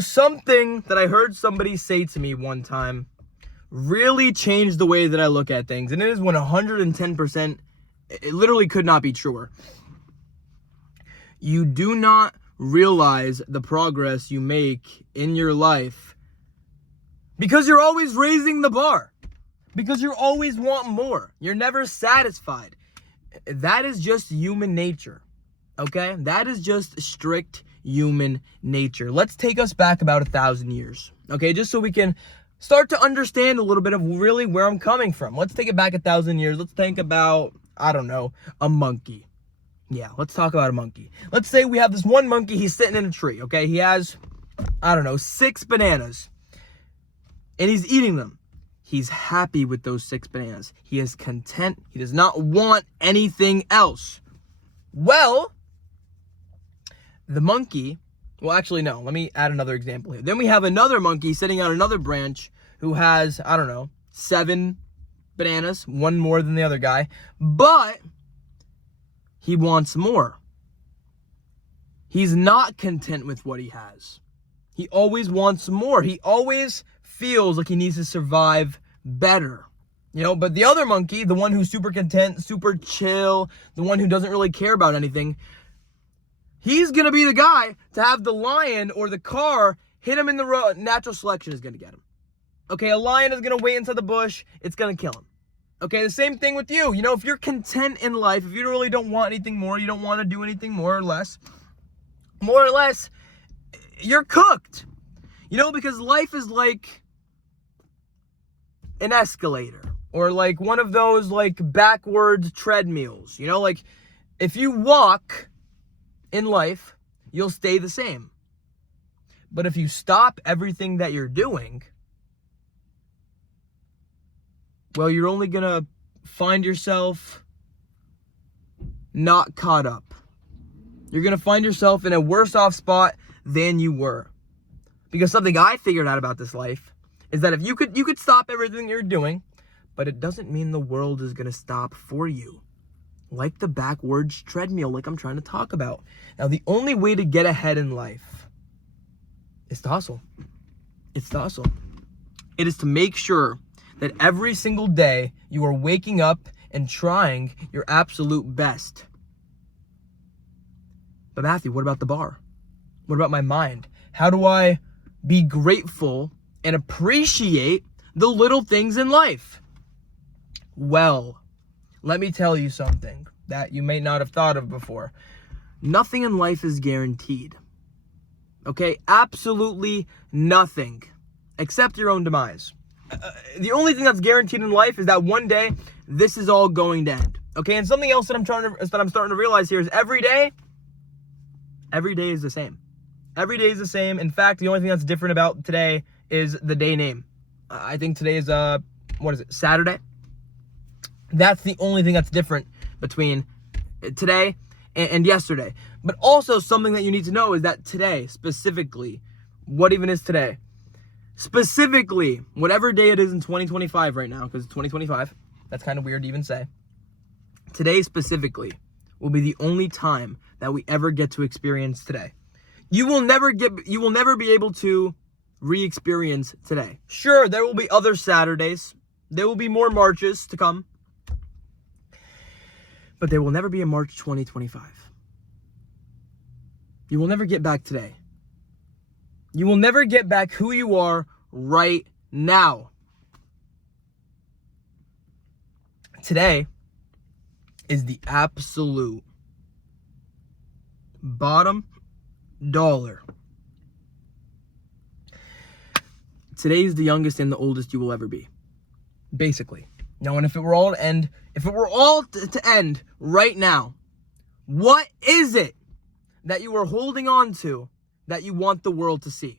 Something that I heard somebody say to me one time really changed the way that I look at things. And it is 110%, it literally could not be truer. You do not realize the progress you make in your life because you're always raising the bar. Because you always want more. You're never satisfied. That is just human nature. Okay? That is just strict human nature. Let's take us back about 1,000 years. Okay? Just so we can start to understand a little bit of really where I'm coming from. Let's take it back 1,000 years. Let's think about, a monkey. Yeah, let's talk about a monkey. Let's say we have this one monkey. He's sitting in a tree. Okay? He has, 6 bananas. And he's eating them. He's happy with those 6 bananas. He is content. He does not want anything else. Well, the monkey, let me add another example here. Then we have another monkey sitting on another branch who has, 7 bananas, one more than the other guy, but he wants more. He's not content with what he has. He always wants more. He always feels like he needs to survive better. But the other monkey, the one who's super content, super chill, the one who doesn't really care about anything, he's going to be the guy to have the lion or the car hit him in the road. Natural selection is going to get him. Okay, a lion is going to wait inside the bush. It's going to kill him. Okay, the same thing with you. If you're content in life, if you really don't want anything more, you don't want to do anything more or less, you're cooked. Because life is like an escalator or like one of those like backwards treadmills. If you walk in life, you'll stay the same. But if you stop everything that you're doing, well, you're only going to find yourself not caught up. You're going to find yourself in a worse off spot than you were. Because something I figured out about this life is that if you could stop everything you're doing, but it doesn't mean the world is going to stop for you. Like the backwards treadmill, like I'm trying to talk about. Now, the only way to get ahead in life is to hustle. It's to hustle. It is to make sure that every single day you are waking up and trying your absolute best. But Matthew, what about the bar? What about my mind? How do I be grateful and appreciate the little things in life? Well, let me tell you something that you may not have thought of before. Nothing in life is guaranteed. Okay? Absolutely nothing. Except your own demise. The only thing that's guaranteed in life is that one day this is all going to end. Okay? And something else that I'm starting to realize here is every day is the same. Every day is the same. In fact, the only thing that's different about today is the day name. I think today is Saturday? That's the only thing that's different between today and yesterday. But also something that you need to know is that today, specifically, what even is today? Specifically, whatever day it is in 2025 right now, because it's 2025, that's kind of weird to even say. Today specifically will be the only time that we ever get to experience today. You will never be able to re-experience today. Sure, there will be other Saturdays. There will be more Marches to come. But there will never be a March 2025. You will never get back today. You will never get back who you are right now. Today is the absolute bottom dollar. Today is the youngest and the oldest you will ever be. Basically. Now, and if it were all to end right now, what is it that you are holding on to that you want the world to see?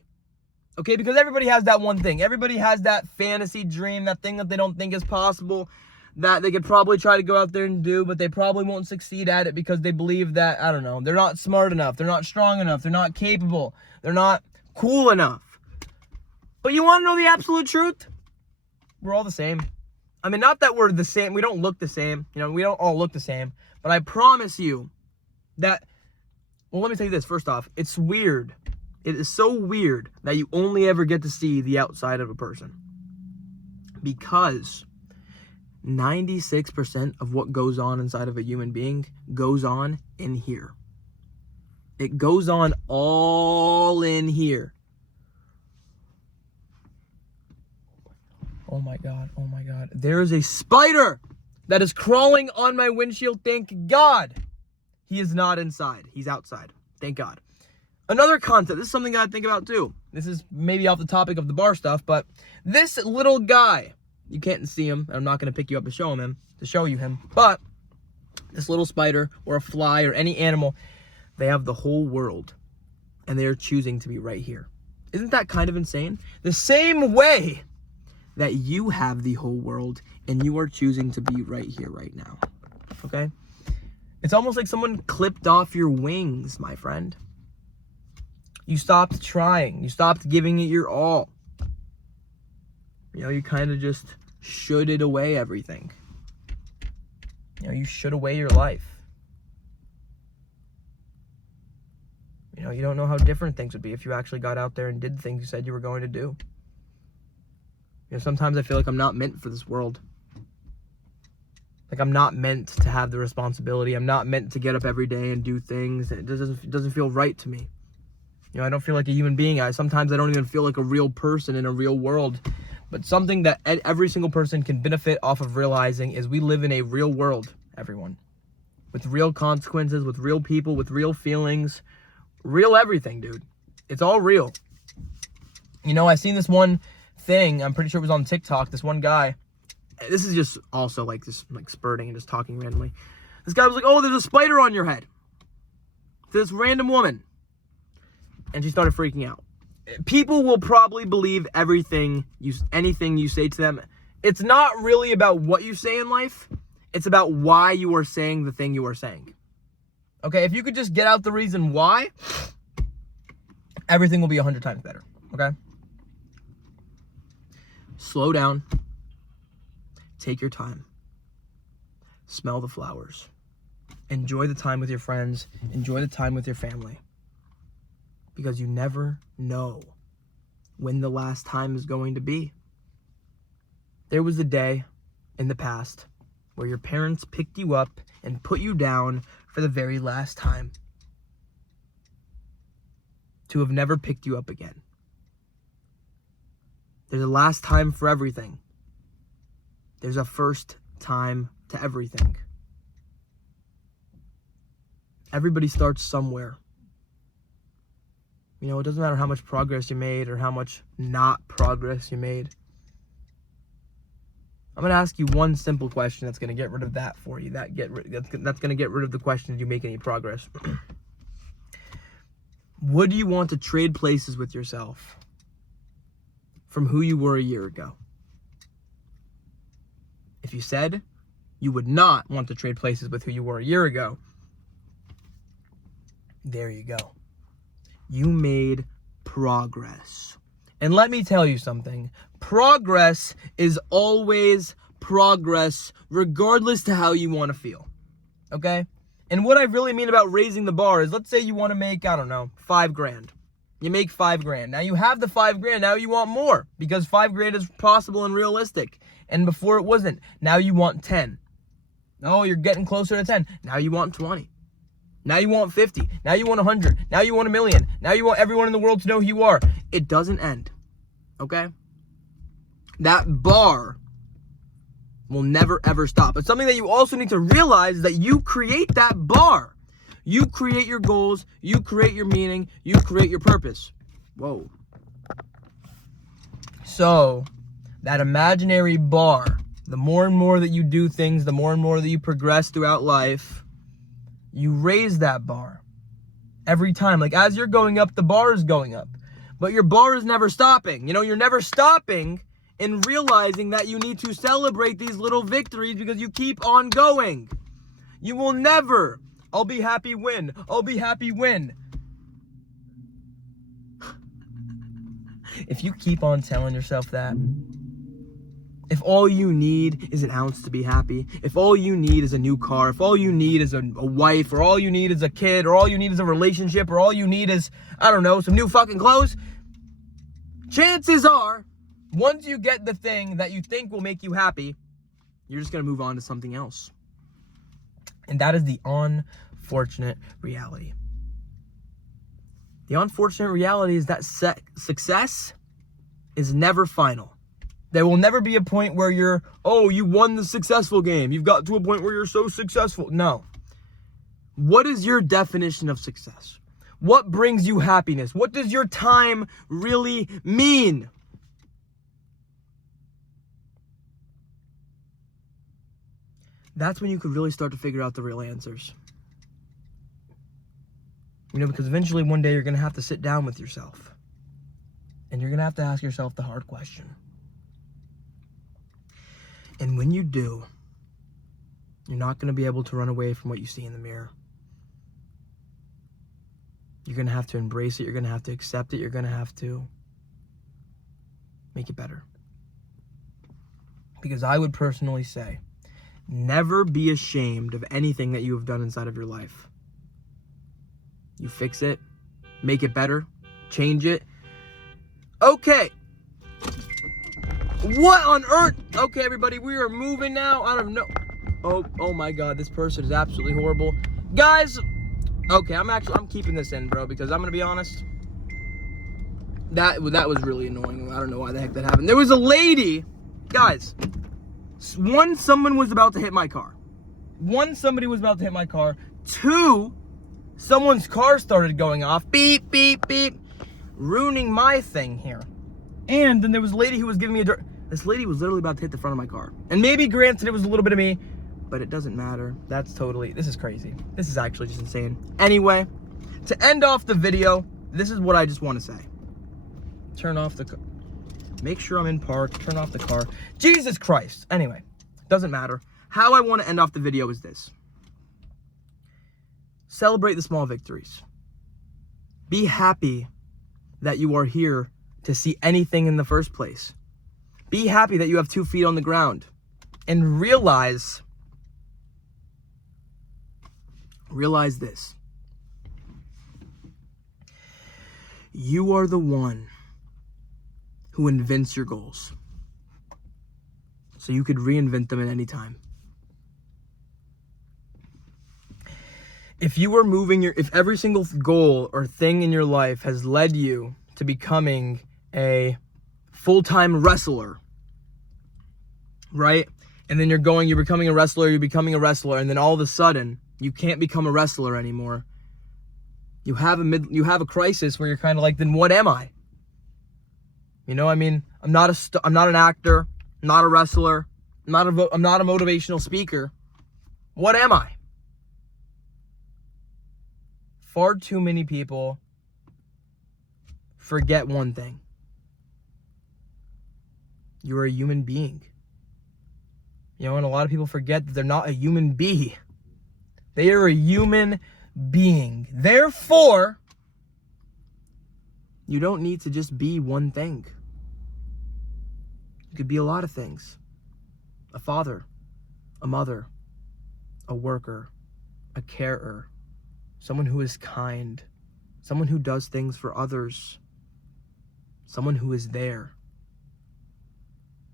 Okay, because everybody has that one thing. Everybody has that fantasy dream, that thing that they don't think is possible, that they could probably try to go out there and do, but they probably won't succeed at it because they believe that, they're not smart enough, they're not strong enough, they're not capable, they're not cool enough. But you want to know the absolute truth? We're all the same. I mean, not that we're the same, we don't look the same, we don't all look the same, but I promise you that, well, let me tell you this, first off, it's weird It is so weird that you only ever get to see the outside of a person. Because 96% of what goes on inside of a human being goes on in here. It goes on all in here. Oh my God, oh my God. There is a spider that is crawling on my windshield. Thank God. He is not inside. He's outside. Thank God. Another concept. This is something I think about too. This is maybe off the topic of the bar stuff, but this little guy, you can't see him. I'm not going to pick you up to show you him. But this little spider or a fly or any animal, they have the whole world and they are choosing to be right here. Isn't that kind of insane? The same way that you have the whole world and you are choosing to be right here, right now. Okay? It's almost like someone clipped off your wings, my friend. You stopped trying. You stopped giving it your all. You know, you kind of just shouldded away everything. You know, you should away your life. You know, you don't know how different things would be if you actually got out there and did the things you said you were going to do. You know, sometimes I feel like I'm not meant for this world. Like I'm not meant to have the responsibility. I'm not meant to get up every day and do things. It doesn't feel right to me. You know, I don't feel like a human being. Sometimes I don't even feel like a real person in a real world. But something that every single person can benefit off of realizing is we live in a real world, everyone. With real consequences, with real people, with real feelings. Real everything, dude. It's all real. You know, I seen this one thing. I'm pretty sure it was on TikTok. This one guy. This is just also like spurting and just talking randomly. This guy was like, oh, there's a spider on your head. To this random woman. And she started freaking out. People will probably believe anything you say to them. It's not really about what you say in life. It's about why you are saying the thing you are saying. Okay, if you could just get out the reason why, everything will be 100 times better. Okay? Slow down. Take your time. Smell the flowers. Enjoy the time with your friends. Enjoy the time with your family. Because you never know when the last time is going to be. There was a day in the past where your parents picked you up and put you down for the very last time. To have never picked you up again. There's a last time for everything. There's a first time to everything. Everybody starts somewhere. You know, it doesn't matter how much progress you made or how much not progress you made. I'm going to ask you one simple question that's going to get rid of that for you. That's going to get rid of the question, did you make any progress? Would you want to trade places with yourself from who you were a year ago? If you said you would not want to trade places with who you were a year ago, there you go. You made progress. And let me tell you something. Progress is always progress, regardless to how you want to feel. Okay? And what I really mean about raising the bar is, let's say you want to make, I don't know, $5,000. You make $5,000. Now you have the $5,000. Now you want more because $5,000 is possible and realistic. And before it wasn't. Now you want 10. Oh, you're getting closer to 10. Now you want 20. Now you want 50. Now you want 100. Now you want 1,000,000. Now you want everyone in the world to know who you are. It doesn't end. Okay? That bar will never ever stop. But something that you also need to realize is that you create that bar. You create your goals. You create your meaning. You create your purpose. Whoa. So, that imaginary bar, the more and more that you do things, the more and more that you progress throughout life, you raise that bar every time. Like as you're going up, the bar is going up. But your bar is never stopping. You know, you're never stopping and realizing that you need to celebrate these little victories because you keep on going. You will never, I'll be happy when, I'll be happy when. If you keep on telling yourself that, If all you need is an ounce to be happy, if all you need is a new car, if all you need is a wife, or all you need is a kid, or all you need is a relationship, or all you need is, I don't know, some new fucking clothes, chances are, once you get the thing that you think will make you happy, you're just going to move on to something else. And that is the unfortunate reality. The unfortunate reality is that success is never final. There will never be a point where you won the successful game. You've got to a point where you're so successful. No. What is your definition of success? What brings you happiness? What does your time really mean? That's when you could really start to figure out the real answers. Because eventually one day you're going to have to sit down with yourself. And you're going to have to ask yourself the hard question. And when you do, you're not going to be able to run away from what you see in the mirror. You're going to have to embrace it. You're going to have to accept it. You're going to have to make it better. Because I would personally say, never be ashamed of anything that you have done inside of your life. You fix it, make it better, change it. Okay. What on earth? Okay, everybody, we are moving now. I don't know. Oh my God, this person is absolutely horrible. Guys, okay, I'm keeping this in, bro, because I'm going to be honest. That was really annoying. I don't know why the heck that happened. There was a lady, guys. Someone was about to hit my car. Somebody was about to hit my car. 2, someone's car started going off. Beep, beep, beep. Ruining my thing here. And then there was a lady who was giving me this lady was literally about to hit the front of my car. And maybe, granted, it was a little bit of me, but it doesn't matter. This is crazy. This is actually just insane. Anyway, to end off the video, this is what I just want to say. Turn off the car. Make sure I'm in park. Turn off the car. Jesus Christ. Anyway, doesn't matter. How I want to end off the video is this. Celebrate the small victories. Be happy that you are here to see anything in the first place. Be happy that you have 2 feet on the ground. And realize this. You are the one who invents your goals. So you could reinvent them at any time. If every single goal or thing in your life has led you to becoming a full-time wrestler, right? And then you're becoming a wrestler, and then all of a sudden, you can't become a wrestler anymore. You have a crisis where you're kind of like, then what am I? I'm not an actor, I'm not a wrestler, I'm not a motivational speaker. What am I? Far too many people forget one thing. You're a human being. And a lot of people forget that they're not a human being. They are a human being. Therefore, you don't need to just be one thing. You could be a lot of things. A father, a mother, a worker, a carer, someone who is kind, someone who does things for others, someone who is there,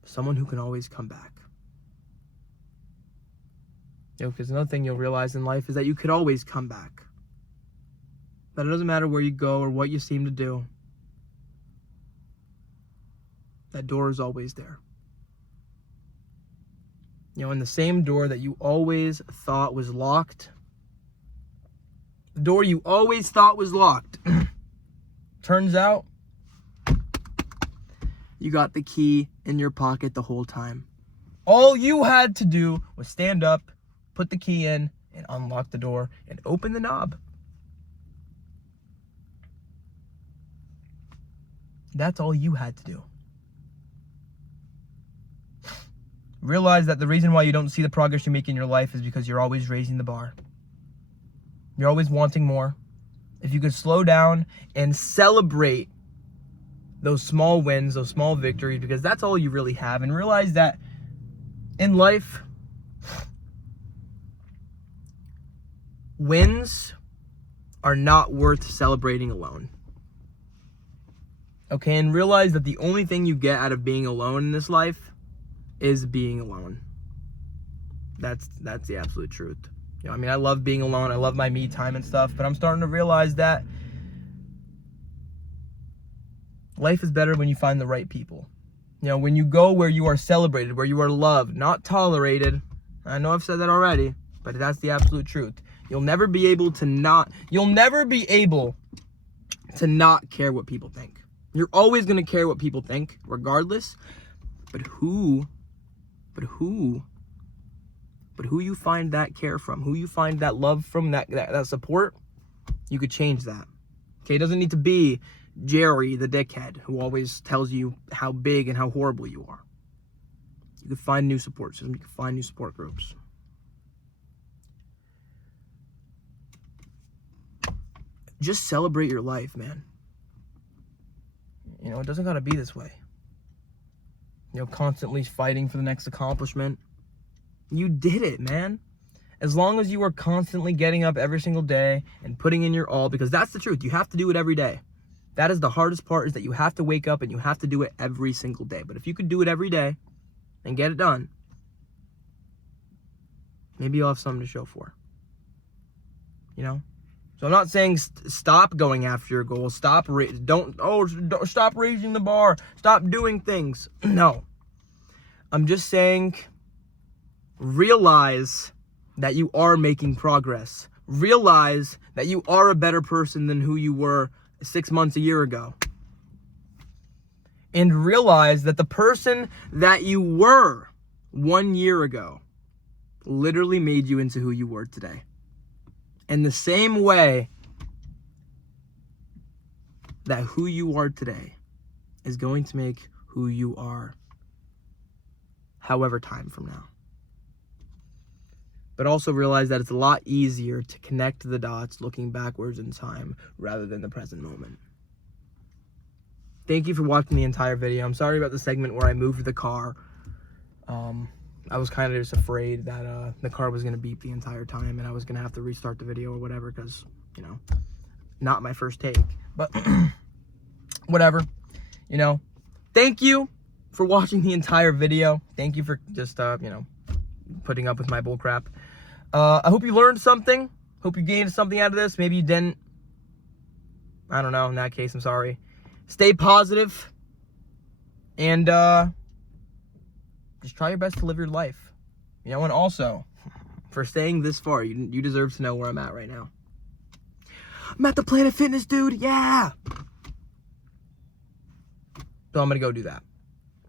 someone who can always come back. Because another thing you'll realize in life is that you could always come back. That it doesn't matter where you go or what you seem to do. That door is always there. And the same door that you always thought was locked, the door you always thought was locked, turns out you got the key in your pocket the whole time. All you had to do was stand up, put the key in, and unlock the door and open the knob. That's all you had to do. Realize that the reason why you don't see the progress you make in your life is because you're always raising the bar. You're always wanting more. If you could slow down and celebrate those small wins, those small victories, because that's all you really have. And realize that in life, wins are not worth celebrating alone. Okay, and realize that the only thing you get out of being alone in this life is being alone. That's the absolute truth. You know, I mean, I love being alone. I love my me time and stuff, but I'm starting to realize that life is better when you find the right people. You know, when you go where you are celebrated, where you are loved, not tolerated. I know I've said that already, but that's the absolute truth. You'll never be able to not care what people think. You're always going to care what people think, regardless. But who you find that care from, who you find that love from, that support, you could change that. Okay, it doesn't need to be Jerry, the dickhead, who always tells you how big and how horrible you are. You can find new support systems. You can find new support groups. Just celebrate your life, man. You know, it doesn't gotta be this way. You know, constantly fighting for the next accomplishment. You did it, man. As long as you are constantly getting up every single day and putting in your all, because that's the truth. You have to do it every day. That is the hardest part, is that you have to wake up and you have to do it every single day. But if you could do it every day and get it done, maybe you'll have something to show for. You know? So I'm not saying stop going after your goals. Stop raising the bar. Stop doing things. No. I'm just saying realize that you are making progress. Realize that you are a better person than who you were 6 months, a year ago. And realize that the person that you were 1 year ago literally made you into who you were today. In the same way that who you are today is going to make who you are however time from now. But also realize that it's a lot easier to connect the dots looking backwards in time rather than the present moment. Thank you for watching the entire video. I'm sorry about the segment where I moved the car. I was kind of just afraid that the car was going to beep the entire time and I was going to have to restart the video or whatever because, you know, not my first take. But whatever, you know. Thank you for watching the entire video. Thank you for just, you know, putting up with my bullcrap. I hope you learned something. Hope you gained something out of this. Maybe you didn't. I don't know. In that case, I'm sorry. Stay positive. And just try your best to live your life. You know, and also, for staying this far, you deserve to know where I'm at right now. I'm at the Planet Fitness, dude. Yeah. So I'm going to go do that.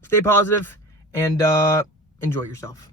Stay positive and enjoy yourself.